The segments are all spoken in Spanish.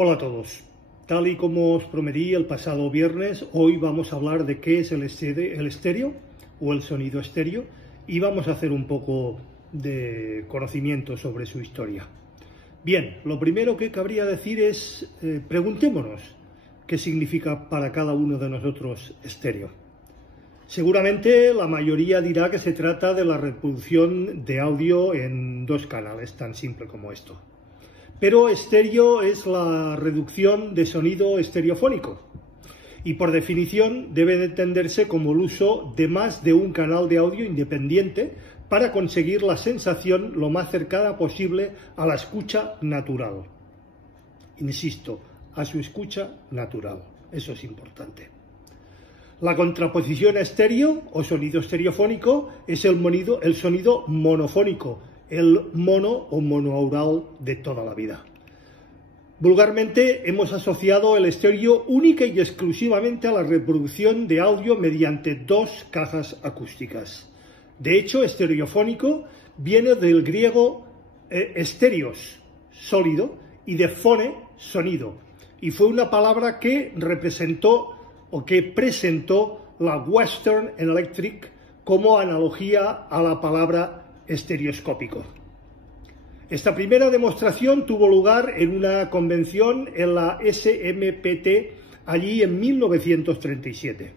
Hola a todos. Tal y como os prometí el pasado viernes, hoy vamos a hablar de qué es el estéreo o el sonido estéreo y vamos a hacer un poco de conocimiento sobre su historia. Bien, lo primero que cabría decir es, preguntémonos qué significa para cada uno de nosotros estéreo. Seguramente la mayoría dirá que se trata de la reproducción de audio en dos canales, tan simple como esto. Pero estéreo es la reducción de sonido estereofónico y por definición debe de entenderse como el uso de más de un canal de audio independiente para conseguir la sensación lo más cercana posible a la escucha natural. Insisto, a su escucha natural. Eso es importante. La contraposición a estéreo o sonido estereofónico es el sonido monofónico, el mono o monoaural de toda la vida. Vulgarmente hemos asociado el estéreo única y exclusivamente a la reproducción de audio mediante dos cajas acústicas. De hecho, estereofónico viene del griego estéreos, sólido, y de fone, sonido, y fue una palabra que representó o que presentó la Western Electric como analogía a la palabra estereoscópico. Esta primera demostración tuvo lugar en una convención en la SMPT allí en 1937.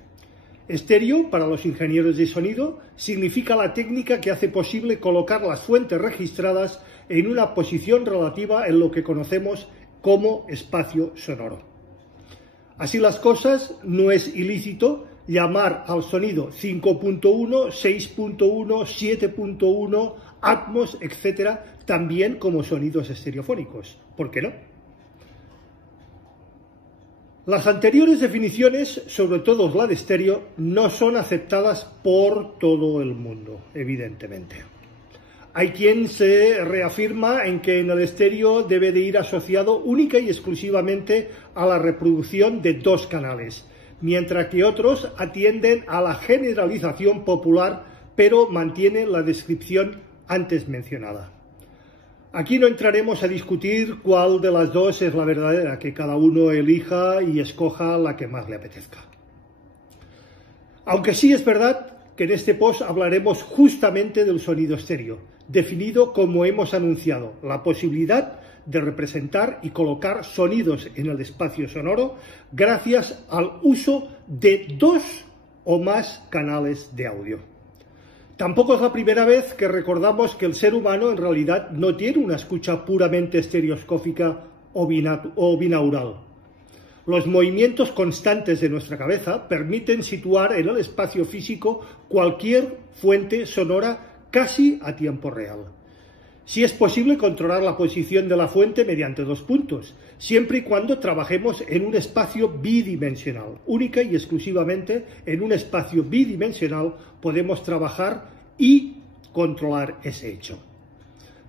Estéreo, para los ingenieros de sonido, significa la técnica que hace posible colocar las fuentes registradas en una posición relativa en lo que conocemos como espacio sonoro. Así las cosas, no es ilícito llamar al sonido 5.1, 6.1, 7.1, Atmos, etc., también como sonidos estereofónicos. ¿Por qué no? Las anteriores definiciones, sobre todo la de estéreo, no son aceptadas por todo el mundo, evidentemente. Hay quien se reafirma en que en el estéreo debe de ir asociado única y exclusivamente a la reproducción de dos canales, mientras que otros atienden a la generalización popular, pero mantienen la descripción antes mencionada. Aquí no entraremos a discutir cuál de las dos es la verdadera, que cada uno elija y escoja la que más le apetezca. Aunque sí es verdad que en este post hablaremos justamente del sonido estéreo, definido como hemos anunciado, la posibilidad de representar y colocar sonidos en el espacio sonoro gracias al uso de dos o más canales de audio. Tampoco es la primera vez que recordamos que el ser humano en realidad no tiene una escucha puramente estereoscópica o binaural. Los movimientos constantes de nuestra cabeza permiten situar en el espacio físico cualquier fuente sonora casi a tiempo real. Sí es posible controlar la posición de la fuente mediante dos puntos, siempre y cuando trabajemos en un espacio bidimensional. Única y exclusivamente en un espacio bidimensional podemos trabajar y controlar ese hecho.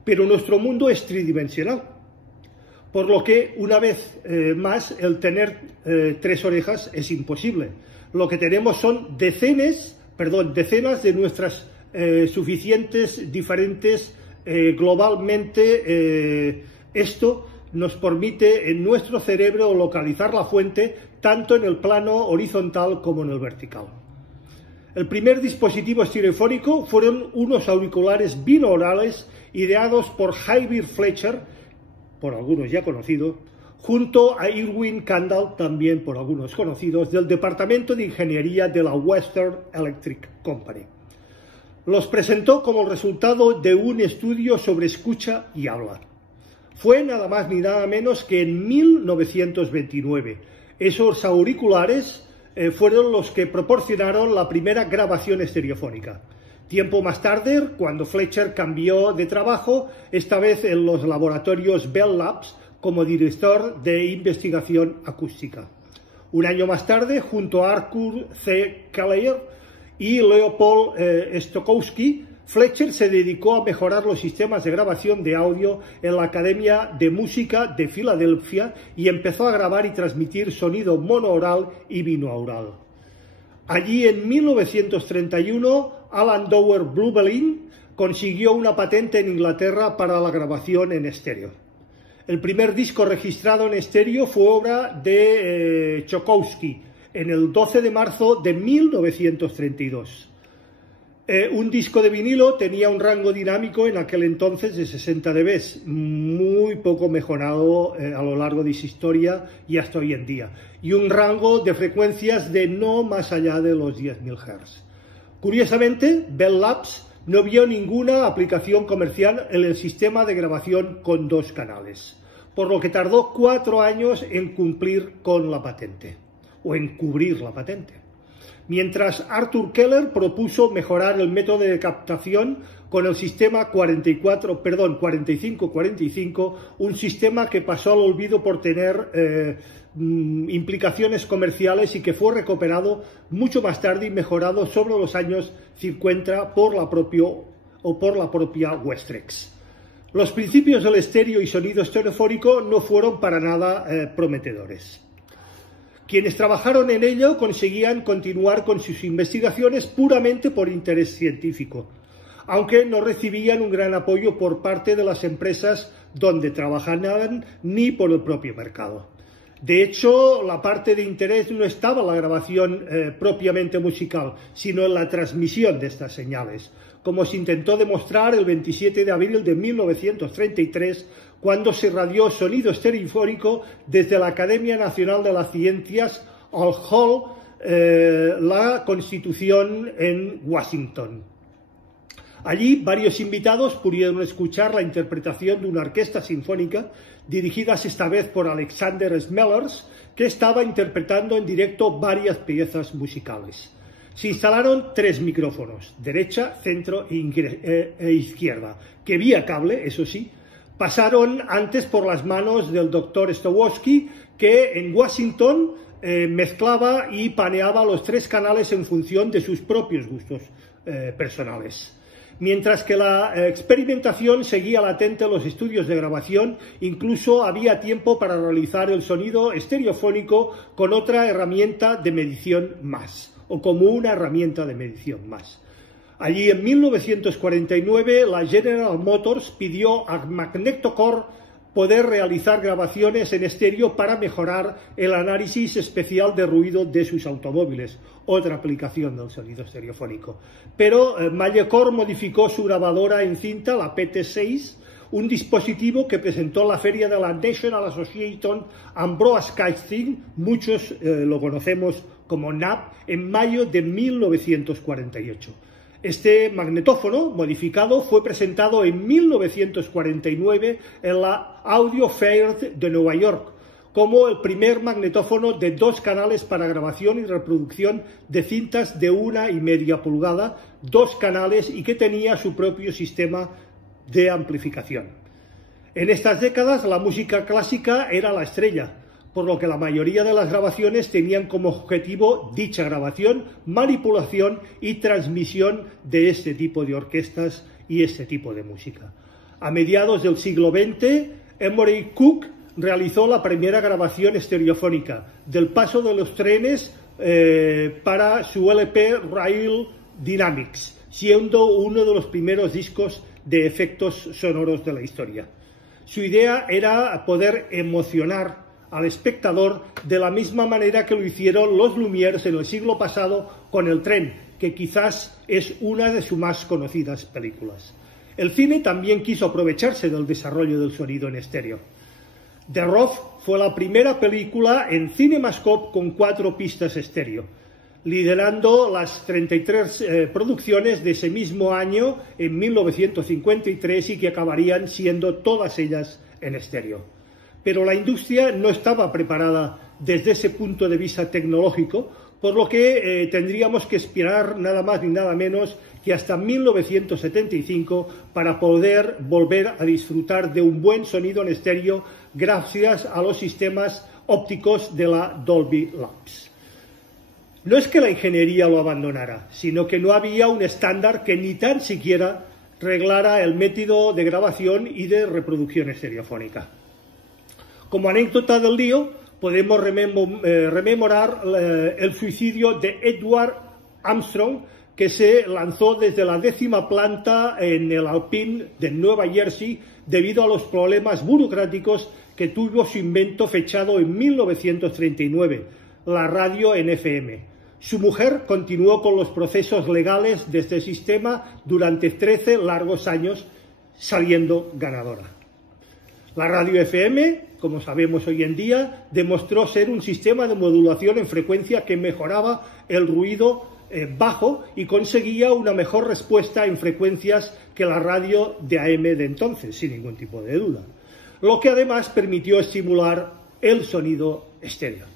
Pero nuestro mundo es tridimensional, por lo que una vez más el tener tres orejas es imposible. Lo que tenemos son decenas de nuestras suficientes diferentes globalmente. Esto nos permite en nuestro cerebro localizar la fuente tanto en el plano horizontal como en el vertical. El primer dispositivo estereofónico fueron unos auriculares binaurales ideados por Javier Fletcher, por algunos ya conocido, junto a Irwin Kandal, también por algunos conocidos, del Departamento de Ingeniería de la Western Electric Company. Los presentó como resultado de un estudio sobre escucha y habla. Fue nada más ni nada menos que en 1929. Esos auriculares fueron los que proporcionaron la primera grabación estereofónica. Tiempo más tarde, cuando Fletcher cambió de trabajo, esta vez en los laboratorios Bell Labs, como director de investigación acústica. Un año más tarde, junto a Arthur C. Keller y Leopold Stokowski, Fletcher se dedicó a mejorar los sistemas de grabación de audio en la Academia de Música de Filadelfia y empezó a grabar y transmitir sonido monaural y binaural. Allí en 1931, Alan Dower Bluebelin consiguió una patente en Inglaterra para la grabación en estéreo. El primer disco registrado en estéreo fue obra de Chokowski en el 12 de marzo de 1932. Un disco de vinilo tenía un rango dinámico en aquel entonces de 60 dB, muy poco mejorado a lo largo de su historia y hasta hoy en día, y un rango de frecuencias de no más allá de los 10.000 Hz. Curiosamente, Bell Labs no vio ninguna aplicación comercial en el sistema de grabación con 2 canales, por lo que tardó 4 años en cumplir con la patente, o en cubrir la patente. Mientras Arthur Keller propuso mejorar el método de captación con el sistema 4545, un sistema que pasó al olvido por tener implicaciones comerciales y que fue recuperado mucho más tarde y mejorado sobre los años 50 por la propia Westrex. Los principios del estéreo y sonido estereofónico no fueron para nada prometedores. Quienes trabajaron en ello conseguían continuar con sus investigaciones puramente por interés científico, aunque no recibían un gran apoyo por parte de las empresas donde trabajaban ni por el propio mercado. De hecho, la parte de interés no estaba en la grabación propiamente musical, sino en la transmisión de estas señales, como se intentó demostrar el 27 de abril de 1933, cuando se radió sonido estereofónico desde la Academia Nacional de las Ciencias al Hall, la Constitución en Washington. Allí varios invitados pudieron escuchar la interpretación de una orquesta sinfónica, dirigida esta vez por Alexander Smellers, que estaba interpretando en directo varias piezas musicales. Se instalaron 3 micrófonos, derecha, centro e izquierda, que vía cable, eso sí, pasaron antes por las manos del Dr. Stokowski, que en Washington mezclaba y paneaba los 3 canales en función de sus propios gustos personales. Mientras que la experimentación seguía latente en los estudios de grabación, incluso había tiempo para realizar el sonido estereofónico con otra herramienta de medición más, o como una herramienta de medición más. Allí en 1949 la General Motors pidió a Magnetocore poder realizar grabaciones en estéreo para mejorar el análisis especial de ruido de sus automóviles, otra aplicación del sonido estereofónico. Pero Magnetocore modificó su grabadora en cinta, la PT6, un dispositivo que presentó en la feria de la National Association and Broadcasting, muchos lo conocemos como NAB, en mayo de 1948. Este magnetófono modificado fue presentado en 1949 en la Audio Fair de Nueva York como el primer magnetófono de 2 canales para grabación y reproducción de cintas de 1,5 pulgadas, 2 canales, y que tenía su propio sistema de amplificación. En estas décadas la música clásica era la estrella, por lo que la mayoría de las grabaciones tenían como objetivo dicha grabación, manipulación y transmisión de este tipo de orquestas y este tipo de música. A mediados del siglo XX, Emory Cook realizó la primera grabación estereofónica del paso de los trenes para su LP Rail Dynamics, siendo uno de los primeros discos de efectos sonoros de la historia. Su idea era poder emocionar al espectador de la misma manera que lo hicieron los Lumières en el siglo pasado con El tren, que quizás es una de sus más conocidas películas. El cine también quiso aprovecharse del desarrollo del sonido en estéreo. The Rough fue la primera película en CinemaScope con 4 pistas estéreo, liderando las 33 producciones de ese mismo año en 1953 y que acabarían siendo todas ellas en estéreo. Pero la industria no estaba preparada desde ese punto de vista tecnológico, por lo que tendríamos que esperar nada más ni nada menos que hasta 1975 para poder volver a disfrutar de un buen sonido en estéreo gracias a los sistemas ópticos de la Dolby Labs. No es que la ingeniería lo abandonara, sino que no había un estándar que ni tan siquiera reglara el método de grabación y de reproducción estereofónica. Como anécdota del lío, podemos rememorar el suicidio de Edward Armstrong, que se lanzó desde la 10ª planta en el Alpine de Nueva Jersey debido a los problemas burocráticos que tuvo su invento fechado en 1939, la radio en FM. Su mujer continuó con los procesos legales de este sistema durante 13 largos años, saliendo ganadora. La radio FM, como sabemos hoy en día, demostró ser un sistema de modulación en frecuencia que mejoraba el ruido bajo y conseguía una mejor respuesta en frecuencias que la radio de AM de entonces, sin ningún tipo de duda, lo que además permitió estimular el sonido estéreo.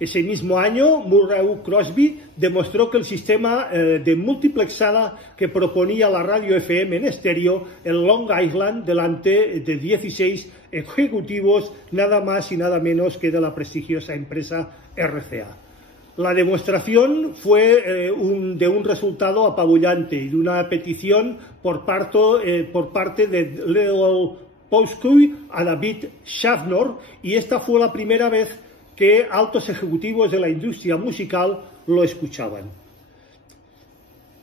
Ese mismo año, Murray Crosby demostró que el sistema de multiplexada que proponía la radio FM en estéreo en Long Island delante de 16 ejecutivos, nada más y nada menos que de la prestigiosa empresa RCA. La demostración fue de un resultado apabullante y de una petición por parte de Leo Poscuy a David Schaffner, y esta fue la primera vez que altos ejecutivos de la industria musical lo escuchaban.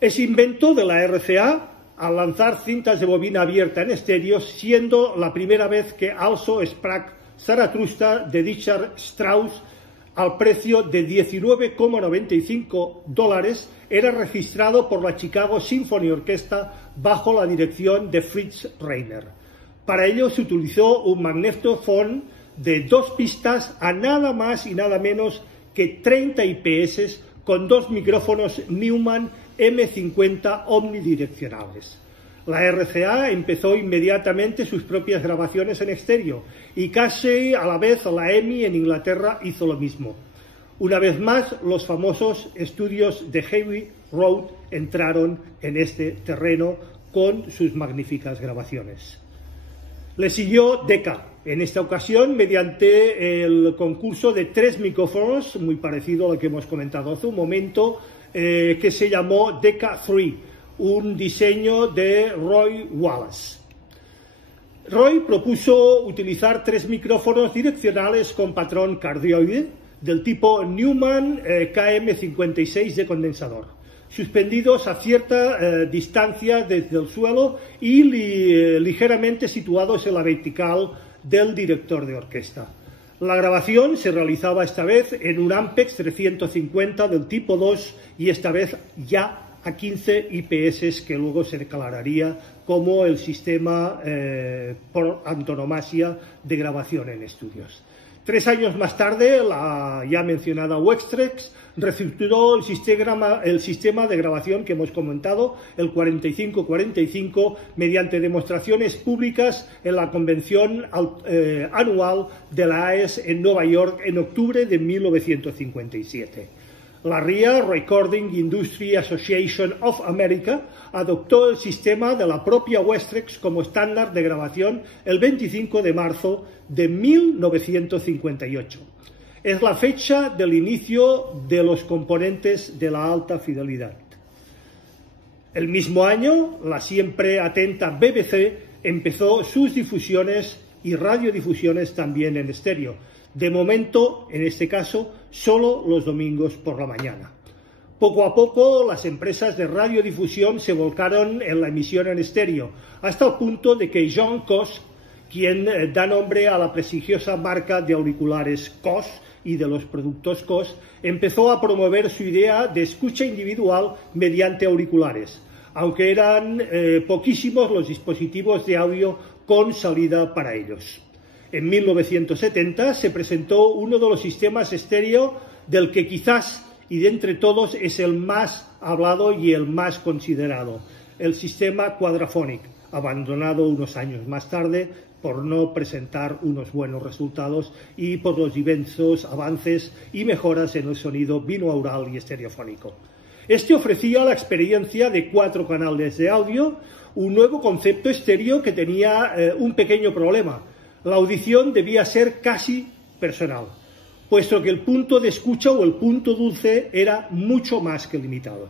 Ese invento de la RCA, al lanzar cintas de bobina abierta en estéreo, siendo la primera vez que Also sprach Zarathustra de Richard Strauss al precio de $19,95, era registrado por la Chicago Symphony Orchestra bajo la dirección de Fritz Reiner. Para ello se utilizó un magnetofón de 2 pistas a nada más y nada menos que 30 IPS con 2 micrófonos Neumann M50 omnidireccionales. La RCA empezó inmediatamente sus propias grabaciones en estéreo y casi a la vez la EMI en Inglaterra hizo lo mismo. Una vez más, los famosos estudios de Abbey Road entraron en este terreno con sus magníficas grabaciones. Le siguió Decca, en esta ocasión mediante el concurso de 3 micrófonos, muy parecido a lo que hemos comentado hace un momento, que se llamó Decca 3, un diseño de Roy Wallace. Roy propuso utilizar 3 micrófonos direccionales con patrón cardioide del tipo Neumann KM56 de condensador, suspendidos a cierta distancia desde el suelo y ligeramente situados en la vertical del director de orquesta. La grabación se realizaba esta vez en un Ampex 350 del tipo 2 y esta vez ya a 15 IPS, que luego se declararía como el sistema por antonomasia de grabación en estudios. 3 años más tarde, la ya mencionada Wextrex reestructuró el sistema de grabación que hemos comentado, el 4545, mediante demostraciones públicas en la convención anual de la AES en Nueva York en octubre de 1957. La RIA, Recording Industry Association of America, adoptó el sistema de la propia Wextrex como estándar de grabación el 25 de marzo de 1958. Es la fecha del inicio de los componentes de la alta fidelidad. El mismo año, la siempre atenta BBC empezó sus difusiones y radiodifusiones también en estéreo. De momento, en este caso, solo los domingos por la mañana. Poco a poco, las empresas de radiodifusión se volcaron en la emisión en estéreo, hasta el punto de que John Koss, quien da nombre a la prestigiosa marca de auriculares Koss y de los productos Koss, empezó a promover su idea de escucha individual mediante auriculares, aunque eran poquísimos los dispositivos de audio con salida para ellos. En 1970 se presentó uno de los sistemas estéreo del que quizás y de entre todos es el más hablado y el más considerado, el sistema Quadraphonic, abandonado unos años más tarde por no presentar unos buenos resultados y por los diversos avances y mejoras en el sonido binaural y estereofónico. Este ofrecía la experiencia de 4 canales de audio, un nuevo concepto estéreo que tenía un pequeño problema. La audición debía ser casi personal, puesto que el punto de escucha o el punto dulce era mucho más que limitado.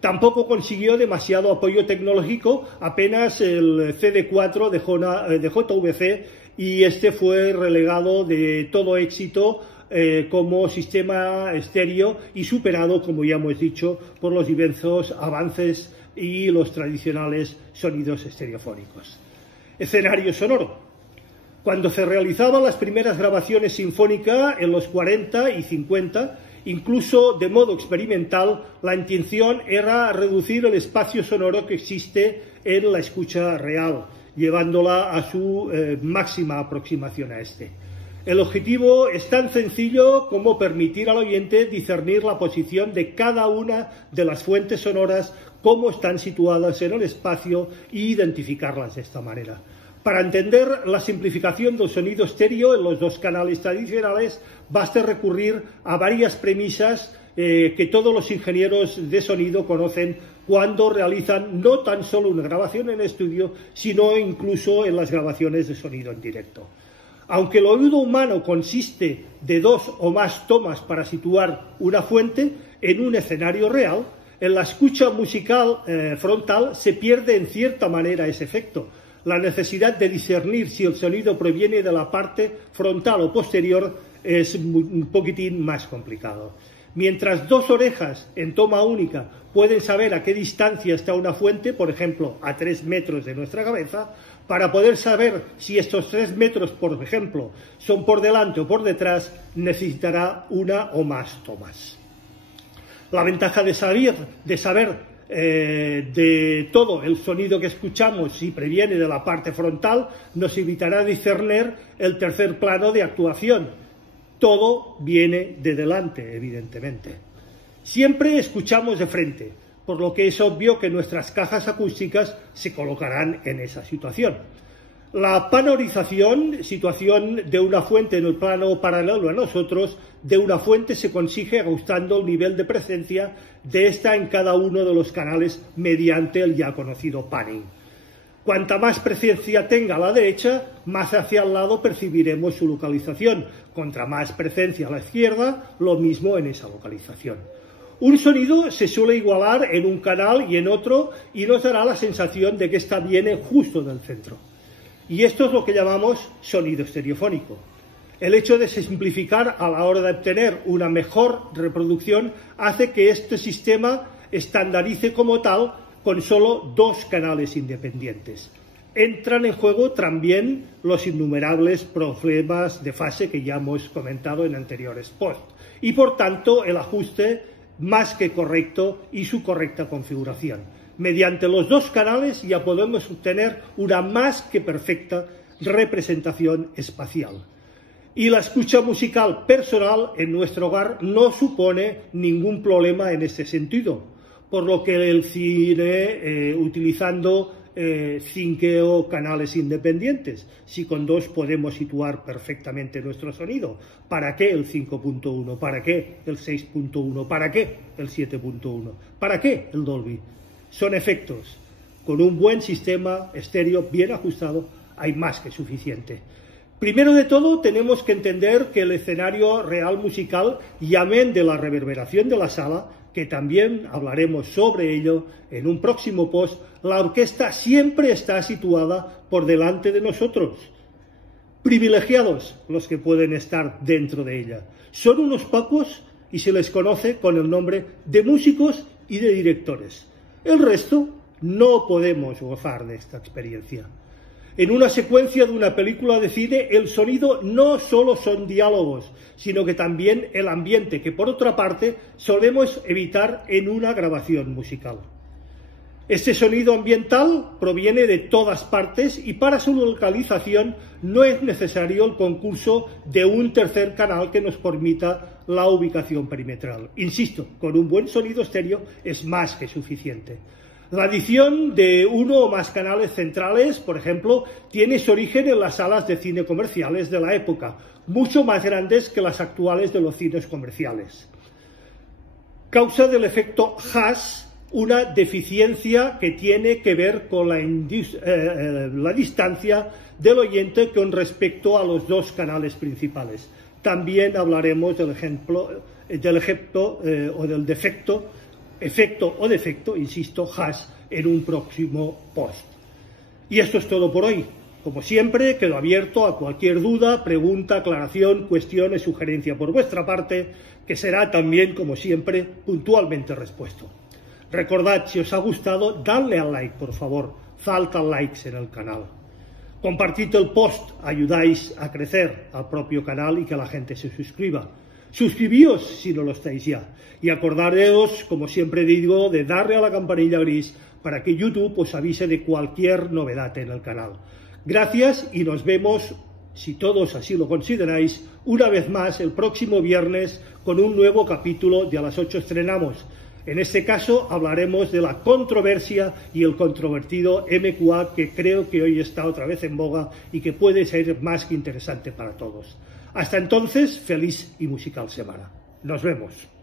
Tampoco consiguió demasiado apoyo tecnológico, apenas el CD4 de JVC, y este fue relegado de todo éxito como sistema estéreo y superado, como ya hemos dicho, por los diversos avances y los tradicionales sonidos estereofónicos. Escenario sonoro. Cuando se realizaban las primeras grabaciones sinfónicas en los 40 y 50, incluso de modo experimental, la intención era reducir el espacio sonoro que existe en la escucha real, llevándola a su máxima aproximación a este. El objetivo es tan sencillo como permitir al oyente discernir la posición de cada una de las fuentes sonoras, cómo están situadas en el espacio e identificarlas de esta manera. Para entender la simplificación del sonido estéreo en los dos canales tradicionales, basta recurrir a varias premisas que todos los ingenieros de sonido conocen cuando realizan no tan solo una grabación en estudio, sino incluso en las grabaciones de sonido en directo. Aunque el oído humano consiste de dos o más tomas para situar una fuente en un escenario real, en la escucha musical frontal se pierde en cierta manera ese efecto. La necesidad de discernir si el sonido proviene de la parte frontal o posterior es un poquitín más complicado. Mientras dos orejas en toma única pueden saber a qué distancia está una fuente, por ejemplo, a 3 metros de nuestra cabeza, para poder saber si estos 3 metros, por ejemplo, son por delante o por detrás, necesitará una o más tomas. La ventaja de saber de todo el sonido que escuchamos si previene de la parte frontal nos evitará discernir el tercer plano de actuación. Todo viene de delante, evidentemente. Siempre escuchamos de frente, por lo que es obvio que nuestras cajas acústicas se colocarán en esa situación. La panorización, situación de una fuente en el plano paralelo a nosotros, de una fuente se consigue ajustando el nivel de presencia de esta en cada uno de los canales mediante el ya conocido panning. Cuanta más presencia tenga a la derecha, más hacia el lado percibiremos su localización. Contra más presencia a la izquierda, lo mismo en esa localización. Un sonido se suele igualar en un canal y en otro y nos dará la sensación de que ésta viene justo del centro. Y esto es lo que llamamos sonido estereofónico. El hecho de simplificar a la hora de obtener una mejor reproducción hace que este sistema estandarice como tal con solo 2 canales independientes. Entran en juego también los innumerables problemas de fase que ya hemos comentado en anteriores posts y por tanto el ajuste más que correcto y su correcta configuración. Mediante los 2 canales ya podemos obtener una más que perfecta representación espacial. Y la escucha musical personal en nuestro hogar no supone ningún problema en este sentido, por lo que el cine utilizando 5 canales independientes, si con 2 podemos situar perfectamente nuestro sonido, ¿para qué el 5.1? ¿Para qué el 6.1? ¿Para qué el 7.1? ¿Para qué el Dolby? Son efectos. Con un buen sistema estéreo bien ajustado hay más que suficiente. Primero de todo, tenemos que entender que el escenario real musical, y amén de la reverberación de la sala, que también hablaremos sobre ello en un próximo post, la orquesta siempre está situada por delante de nosotros. Privilegiados los que pueden estar dentro de ella. Son unos pocos y se les conoce con el nombre de músicos y de directores. El resto no podemos gozar de esta experiencia. En una secuencia de una película de cine, el sonido no solo son diálogos, sino que también el ambiente, que por otra parte solemos evitar en una grabación musical. Este sonido ambiental proviene de todas partes y para su localización no es necesario el concurso de un tercer canal que nos permita la ubicación perimetral. Insisto, con un buen sonido estéreo es más que suficiente. La adición de uno o más canales centrales, por ejemplo, tiene su origen en las salas de cine comerciales de la época, mucho más grandes que las actuales de los cines comerciales. Causa del efecto Haas una deficiencia que tiene que ver con la distancia del oyente con respecto a los 2 canales principales. También hablaremos del efecto o defecto, insisto, Haas, en un próximo post. Y esto es todo por hoy. Como siempre, quedo abierto a cualquier duda, pregunta, aclaración, cuestión y sugerencia por vuestra parte, que será también, como siempre, puntualmente respuesto. Recordad, si os ha gustado, dadle al like, por favor. Faltan likes en el canal. Compartid el post, ayudáis a crecer al propio canal y que la gente se suscriba. Suscribíos si no lo estáis ya. Y acordaros, como siempre digo, de darle a la campanilla gris para que YouTube os avise de cualquier novedad en el canal. Gracias y nos vemos, si todos así lo consideráis, una vez más el próximo viernes con un nuevo capítulo de A las 8 estrenamos. En este caso hablaremos de la controversia y el controvertido MQA, que creo que hoy está otra vez en boga y que puede ser más que interesante para todos. Hasta entonces, feliz y musical semana. Nos vemos.